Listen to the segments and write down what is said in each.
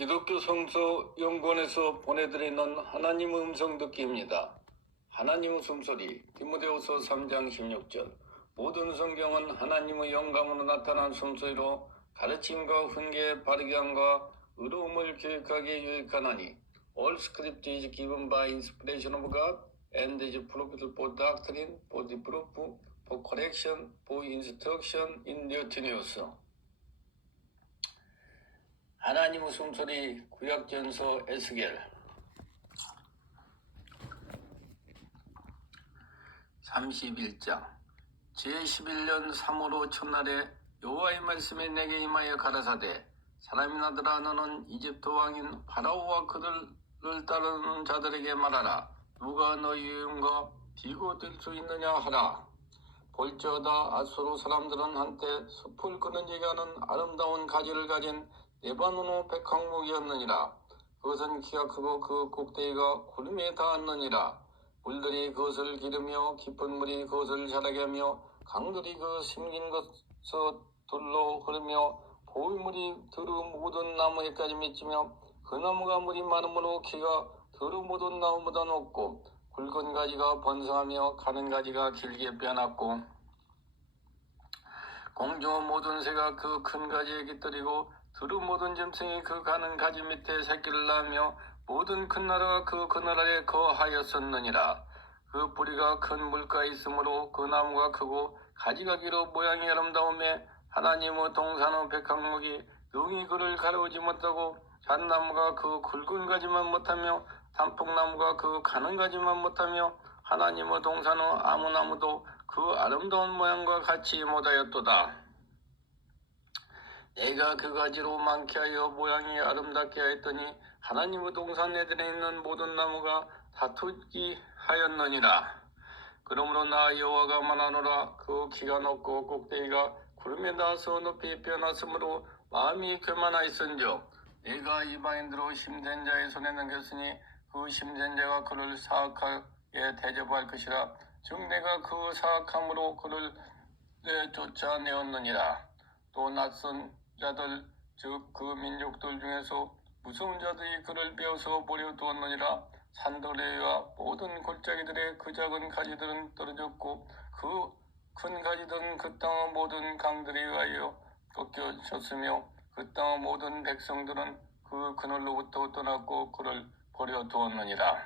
기독교 성서 연구원에서 보내드리는 하나님의 음성 듣기입니다. 하나님의 숨소리 디모데후서 3장 16절 모든 성경은 하나님의 영감으로 나타난 숨소리로 가르침과 훈계 바르게 함과 의로움을 교육하기에 유익하나니 All script is given by inspiration of God and is profitable for doctrine, for reproof, for correction, for instruction in righteousness. 하나님의 숨소리 구약전서 에스겔. 31장. 제11년 3월 첫날에 여호와의 말씀이 내게 임하여 가라사대 사람이 나들아 너는 이집트 왕인 파라오와 그들을 따르는 자들에게 말하라. 누가 너희 영과 비교될 수 있느냐 하라. 볼지어다 아수르 사람들은 한때 숲을 그늘지게 하는 아름다운 가지를 가진 레바노노 백항목이었느니라. 그것은 키가 크고 그 꼭대기가 구름에 닿았느니라. 물들이 그것을 기르며 깊은 물이 그것을 자라게 하며 강들이 그 심긴 것서 돌로 흐르며 보이물이 들우 모든 나무에까지 맺히며 그 나무가 물이 많으므로 키가 들우 모든 나무보다 높고 굵은 가지가 번성하며 가는 가지가 길게 뼈났고 공중의 모든 새가 그 큰 가지에 깃들이고 두루 모든 짐승이 그 가는 가지 밑에 새끼를 낳으며 모든 큰 나라가 그 그나라에 거하였었느니라. 그 뿌리가 큰 물가에 있으므로 그 나무가 크고 가지가 길어 모양이 아름다움에 하나님의 동산의 백항목이 능히 그를 가려우지 못하고 잣나무가 그 굵은 가지만 못하며 단풍나무가 그 가는 가지만 못하며 하나님의 동산의 아무 나무도 그 아름다운 모양과 같이 못하였도다. 내가 그 가지로 많게 하여 모양이 아름답게 하였더니 하나님의 동산 에덴에 있는 모든 나무가 다투기 하였느니라. 그러므로 나 여호와가 말하노라. 그 키가 높고 꼭대기가 구름에 닿아서 높이 변하으므로 마음이 교만하였은즉 내가 이방인들로 힘든 자의 손에 넘겼으니 그 힘든 자가 그를 사악하게 대접할 것이라. 즉 내가 그 사악함으로 그를 쫓아내었느니라 또 낯선 자들 즉 그 민족들 중에서 무서운 자들이 그를 베어서 버려 두었느니라 산더레와 모든 골짜기들의 그 작은 가지들은 떨어졌고 그 큰 가지들은 그 땅의 모든 강들에 의하여 꺾여졌으며 그 땅의 모든 백성들은 그 그늘로부터 떠났고 그를 버려 두었느니라.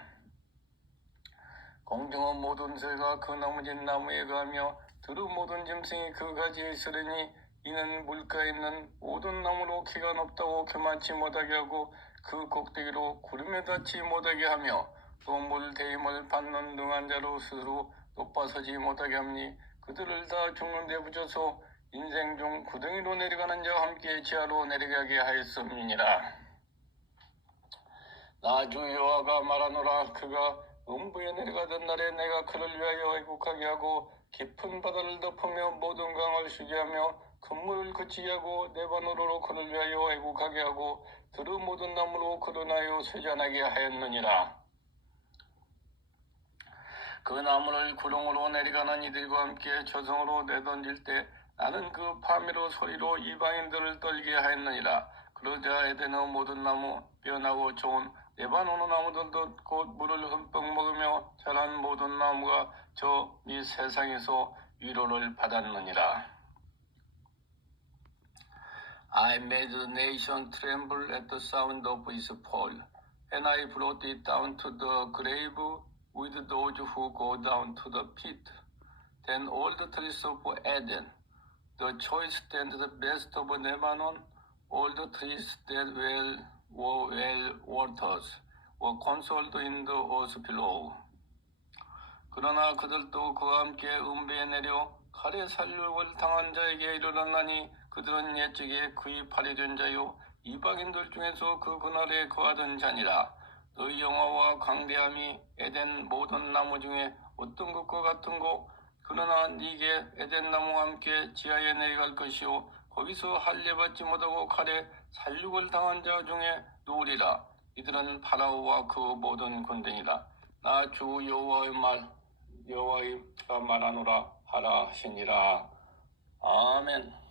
공중의 모든 새가 그 나무진 나무에 가며 들의 모든 짐승이 그 가지에 있으리니 이는 물가에 있는 모든 나무로 키가 높다고 교만치 못하게 하고 그 꼭대기로 구름에 닿지 못하게 하며 또 물 대임을 받는 능한 자로 스스로 높아서지 못하게 하니 그들을 다 죽는 데 붙여서 인생 중 구덩이로 내려가는 자와 함께 지하로 내려가게 하였음이니라. 나주 여호와가 말하노라 그가 음부에 내려가던 날에 내가 그를 위하여 애국하게 하고 깊은 바다를 덮으며 모든 강을 쉬게 하며 큰 물을 그치게 하고 네바노로로 그를 위하여 애국하게 하고 들의 모든 나무로 그를 하여 쇠잔하게 하였느니라. 그 나무를 구렁으로 내려가는 이들과 함께 저성으로 내던질 때 나는 그 파미로 소리로 이방인들을 떨게 하였느니라. 그러자 에덴의 모든 나무 변하고 좋은 레바노는 나무들도 곧 물을 흠뻑 먹으며 자란 모든 나무가 저 이 세상에서 위로를 받았느니라. I made the nation tremble at the sound of his fall, and I brought it down to the grave with those who go down to the pit. Then all the trees of Eden, the choice and the best of Lebanon, all the trees that well were well waters, were consoled in the earth below. 그러나 그들도 그와 함께 음배에 내려 칼에 살육을 당한 자에게 이르렀나니 그들은 옛적에 그의 팔이 된 자요 이방인들 중에서 그 그날에 거하던 자니라. 너희 영화와 광대함이 에덴 모든 나무 중에 어떤 것과 같은 고 그러나 네게 에덴 나무와 함께 지하에 내려갈 것이요 거기서 할례 받지 못하고 칼에 살육을 당한 자 중에 누우리라? 이들은 파라오와 그 모든 군대니라. 나 주 여호와의 말 여호와가 말하노라 하라 하시니라. 아멘